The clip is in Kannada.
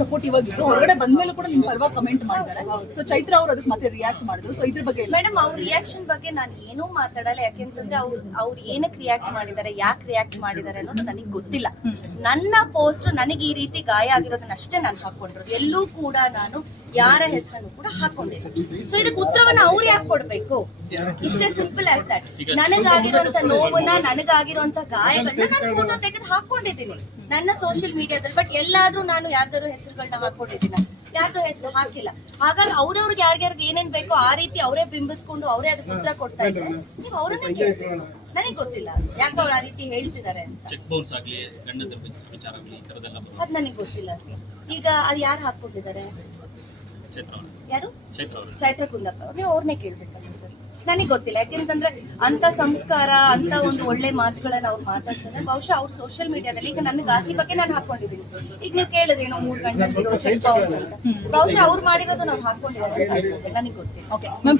ಸಪೋರ್ಟಿವ್ ಇದ್ರು. ಹೊರಗಡೆ ಬಂದ್ಮೇಲೆ ಕೂಡ ನಿಮ್ ಪರವಾಗಿ ಕಮೆಂಟ್ ಮಾಡಿದ್ದಾರೆ. ಸೊ ಚೈತ್ರ ಅವರು ಅದಕ್ಕೆ ಮತ್ತೆ ರಿಯಾಕ್ಟ್ ಮಾಡಿದ್ರು. ಸೊ ಇದ್ರ ಬಗ್ಗೆ ಮೇಡಮ್ ಅವ್ರ ರಿಯಾಕ್ಷನ್ ಬಗ್ಗೆ ನಾನು ಏನೂ ಮಾತಾಡಲ್ಲ. ಯಾಕೆಂತಂದ್ರೆ ಅವ್ರು ಅವ್ರು ಏನಕ್ಕೆ ರಿಯಾಕ್ಟ್ ಮಾಡಿದ್ದಾರೆ ಯಾಕೆ ರಿಯಾಕ್ಟ್ ಮಾಡಿದ್ದಾರೆ ಅನ್ನೋದು ನನಗೆ ಗೊತ್ತಿಲ್ಲ. ನನ್ನ ಪೋಸ್ಟ್ ನನಗೆ ಈ ರೀತಿ ಗಾಯ ಆಗಿರೋದನ್ನ ಅಷ್ಟೇ ನಾನು ಹಾಕೊಂಡಿರೋದು. ಎಲ್ಲೂ ಕೂಡ ನಾನು ಯಾರ ಹೆಸರನ್ನು ಕೂಡ ಹಾಕೊಂಡಿಲ್ಲ. ಸೊ ಇದಕ್ಕೆ ಉತ್ತರವನ್ನ ಅವ್ರು ಯಾಕೆ ಕೊಡ್ಬೇಕು? ಇಷ್ಟೇ ಸಿಂಪಲ್ ಆಸ್ ದಟ್ ನನಗಾಗಿರುವಂತ ನೋವನ್ನ ನನಗಾಗಿರುವಂತ ಗಾಯಗಳನ್ನ ನಾನು ಫೋಟೋ ತೆಗೆದು ಹಾಕೊಂಡಿದ್ದೀನಿ. ನನ್ನ ಸೋಷಿಯಲ್ ಮೀಡಿಯಾದಲ್ಲಿ ಬಟ್ ಎಲ್ಲಾದ್ರೂ ನಾನು ಯಾರ್ದಾರು ಹೆಸರುಗಳನ್ನ ಹಾಕೊಂಡಿದ್ದೀನಿ ಯಾರ್ದು ಹೆಸರು ಹಾಕಿಲ್ಲ. ಹಾಗಾಗಿ ಅವ್ರವ್ರಿಗೆ ಯಾರ್ಯಾರಿಗೆ ಏನೇನ್ ಬೇಕೋ ಆ ರೀತಿ ಅವರೇ ಬಿಂಬಿಸ್ಕೊಂಡು ಅವರೇ ಅದಕ್ಕೆ ಉತ್ತರ ಕೊಡ್ತಾ ಇದ್ದಾರೆ ನೀವು ಅವರನ್ನೇ ಕೇಳ್ಬೇಕು. ನನಗೆ ಗೊತ್ತಿಲ್ಲ. ಯಾಕೆ ಅವ್ರು ಆ ರೀತಿ ಹೇಳ್ತಿದ್ದಾರೆ ಚೆಕ್ ಬೌನ್ಸ್ ಆಗಲಿ ಗಂಡದ ವಿಚಾರ ಆಗ್ಲಿ ಈ ಬರುತ್ತೆ ಅದ್ ನನಗೆ ಗೊತ್ತಿಲ್ಲ ಸರ್ ಈಗ ಅದು ಯಾರು ಹಾಕೊಂಡಿದ್ದಾರೆ ಯಾರು? ಚೈತ್ರ ಕುಂದಪ್ಪ ನೀವು ಅವ್ರನ್ನೇ ಕೇಳ್ಬೇಕಲ್ಲ ಸರ್? ನನಗೆ ಗೊತ್ತಿಲ್ಲ. ಯಾಕೆಂತಂದ್ರೆ ಅಂತ ಸಂಸ್ಕಾರ ಅಂತ ಒಂದು ಒಳ್ಳೆ ಮಾತುಗಳನ್ನ ಅವ್ರು ಮಾತಾಡ್ತಾರೆ. ಬಹುಶಃ ಅವ್ರು ಸೋಷಿಯಲ್ ಮೀಡಿಯಾದಲ್ಲಿ ಈಗ ನನ್ನ ಗಾಸಿ ಬಗ್ಗೆ ನಾನು ಹಾಕೊಂಡಿದ್ದೀನಿ. ಈಗ ನೀವು ಕೇಳಿದ್ರೇನೋ ಮೂರ್ ಗಂಟೆ ಅಂತ. ಬಹುಶಃ ಅವ್ರು ಮಾಡಿರೋದು ನಾವು ಹಾಕೊಂಡಿದ್ದಾರೆ ಅನ್ಸುತ್ತೆ. ನನಗೆ ಗೊತ್ತಿಲ್ಲ.